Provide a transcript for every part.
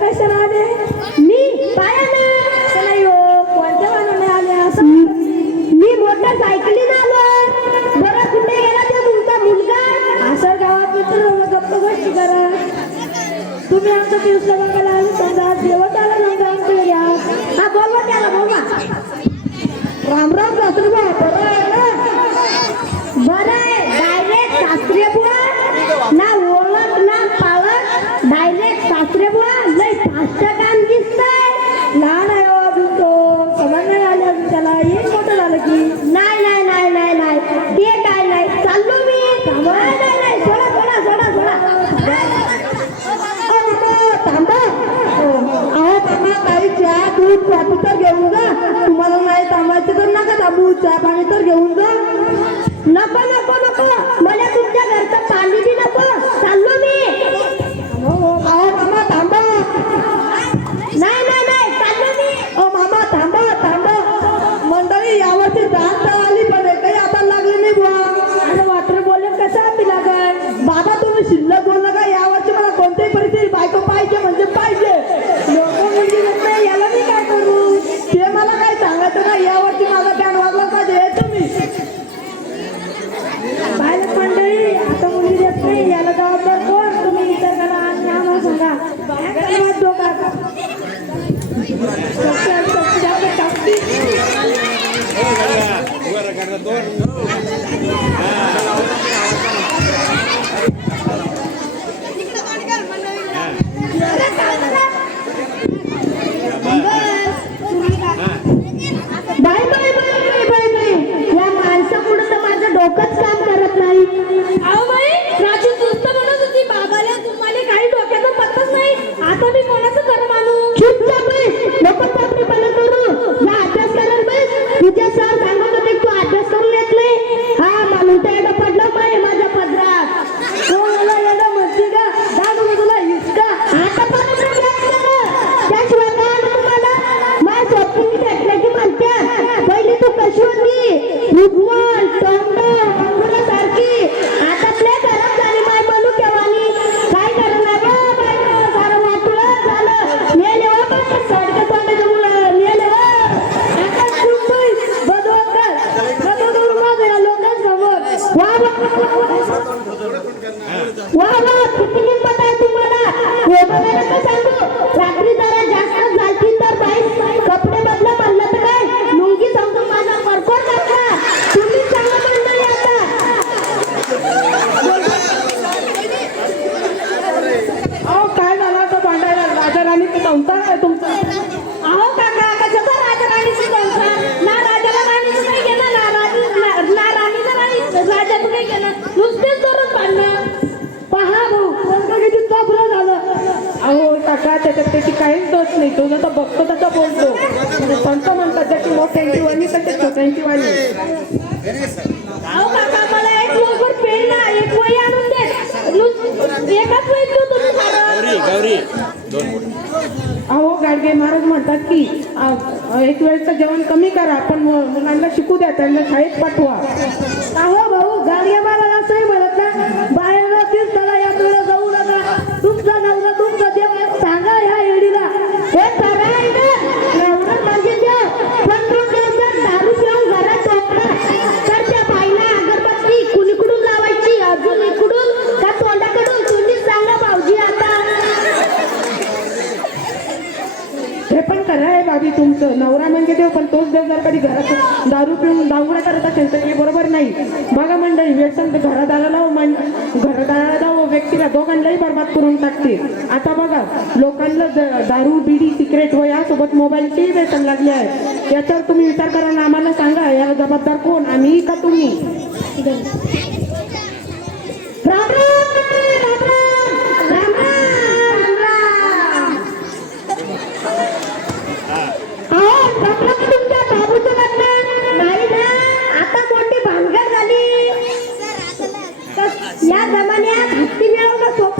कशाने मी पायाने नाही हो कोणत्या वाहनाने आल्या मी मोटरसायकलीने आलो. बरं कुठे गेला ते तुमचा मुलगा? असं गावात मित्र गप्प गोष्टी करा तुम्ही आमचं दिवसा बघायला आलो समजा देवत आला समजा आमच्या घ्या हा बोलवा त्याला बोलवा. रामराम सासरू बा बरं बरं. तुम्ही कॉफी तर घेऊन जा. तुम्हाला नाही थांबायचं तर नका थांबू. चहा पाणी तर घेऊन जा. नको नको नको. डोकंच काम करत नाही. अहो बाई राजू सुस्त म्हणत होती. बाबाला तुम्हाला काही डोक्याचा पत्ताच नाही. आता मी संसार आहे तुमचा. अहो काका कशाचा राजा राणीचा संसार? ना राजाला राणीच नाही घेणार ना राणी ना राणीला राणी घेणार. नुसतेच दररोज भांडणं पहा भाऊ झालं? अहो काका त्याच्यात त्याची काहीच दोष नाही. तो जसा बघतो तसा बोलतो. सांगतात की एक वेळचं जेवण कमी करा पण मुलांना शिकू द्या त्यांना शाळेत पाठवा. हो? पण खरं आहे बाबी तुमचं. नवरा म्हणजे देव पण तोच देव जर कधी घरात दारू पिऊन दांगुडा करत असेल तर हे बरोबर नाही. बघा मंडळी व्यसन घरादाराला हो, घरदाराला व हो, व्यक्तीला दोघांनाही बर्बाद करून टाकते. आता बघा लोकांना दारू बिडी सिक्रेट व यासोबत मोबाईलचीही व्यसन लागले आहे. याच्यावर तुम्ही विचार करा ना आम्हाला सांगा याला जबाबदार कोण? आम्ही का तुम्ही? Ram Ram. amanhã, pneu na sopa.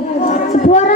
support